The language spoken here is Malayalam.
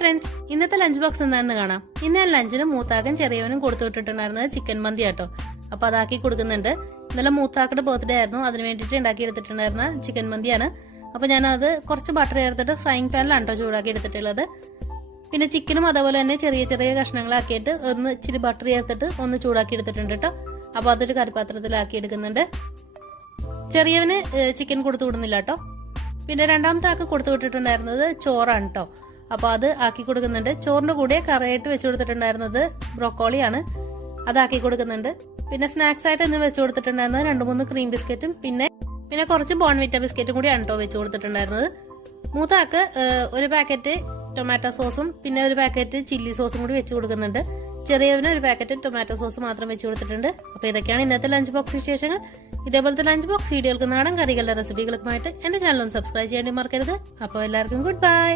ഫ്രണ്ട്സ്, ഇന്നത്തെ ലഞ്ച് ബോക്സ് എന്താണെന്ന് കാണാം. ഇന്ന് ഞാൻ ലഞ്ചിന് മൂത്താക്കും ചെറിയവനും കൊടുത്തു വിട്ടിട്ടുണ്ടായിരുന്നത് ചിക്കൻ മന്തി ആട്ടോ. അപ്പൊ അതാക്കി കൊടുക്കുന്നുണ്ട്. ഇന്നലെ മൂത്താക്കയുടെ ബർത്ത്ഡേ ആയിരുന്നു, അതിന് വേണ്ടിയിട്ട് ഉണ്ടാക്കി എടുത്തിട്ടുണ്ടായിരുന്ന ചിക്കൻ മന്തിയാണ്. അപ്പൊ ഞാനത് കുറച്ച് ബട്ടർ ചേർത്തിട്ട് ഫ്രൈങ് പാനിലാണ് കേട്ടോ ചൂടാക്കി എടുത്തിട്ടുള്ളത്. പിന്നെ ചിക്കനും അതേപോലെ തന്നെ ചെറിയ ചെറിയ കഷ്ണങ്ങളാക്കിയിട്ട് ഒന്ന് ഇച്ചിരി ബട്ടർ ചേർത്തിട്ട് ഒന്ന് ചൂടാക്കി എടുത്തിട്ടുണ്ട് കേട്ടോ. അപ്പൊ അതൊരു കറിപാത്രത്തിലാക്കി എടുക്കുന്നുണ്ട്. ചെറിയവന് ചിക്കൻ കൊടുത്തു വിടുന്നില്ല കേട്ടോ. പിന്നെ രണ്ടാമത്തെ ആൾക്ക് കൊടുത്തു വിട്ടിട്ടുണ്ടായിരുന്നത് ചോറാണ് കേട്ടോ. അപ്പൊ അത് ആക്കി കൊടുക്കുന്നുണ്ട്. ചോറിന്റെ കൂടെ കറിയായിട്ട് വെച്ചു കൊടുത്തിട്ടുണ്ടായിരുന്നത് ബ്രോക്കോളിയാണ്, അതാക്കി കൊടുക്കുന്നുണ്ട്. പിന്നെ സ്നാക്സ് ആയിട്ട് ഇന്ന് വെച്ചു കൊടുത്തിട്ടുണ്ടായിരുന്നത് 2-3 ക്രീം ബിസ്ക്കറ്റും പിന്നെ കുറച്ച് ബോൺവിറ്റ ബിസ്ക്കറ്റും കൂടിയാണ് കേട്ടോ വെച്ചു കൊടുത്തിട്ടുണ്ടായിരുന്നത്. മൂത്താക്ക് ഒരു പാക്കറ്റ് ടൊമാറ്റോ സോസും പിന്നെ ഒരു പാക്കറ്റ് ചില്ലി സോസും കൂടി വെച്ചു കൊടുക്കുന്നുണ്ട്. ചെറിയവന് ഒരു പാക്കറ്റ് ടൊമാറ്റോ സോസ് മാത്രം വെച്ചു കൊടുത്തിട്ടുണ്ട്. അപ്പൊ ഇതൊക്കെയാണ് ഇന്നത്തെ ലഞ്ച് ബോക്സ് വിശേഷങ്ങൾ. ഇതേപോലത്തെ ലഞ്ച് ബോക്സ് വീഡിയോകൾക്ക് നാടൻ കറികളുടെ റെസിപ്പികൾക്കുമായിട്ട് എന്റെ ചാനൽ ഒന്ന് സബ്സ്ക്രൈബ് ചെയ്യാൻ മറക്കരുത്. അപ്പോൾ എല്ലാവർക്കും ഗുഡ് ബൈ.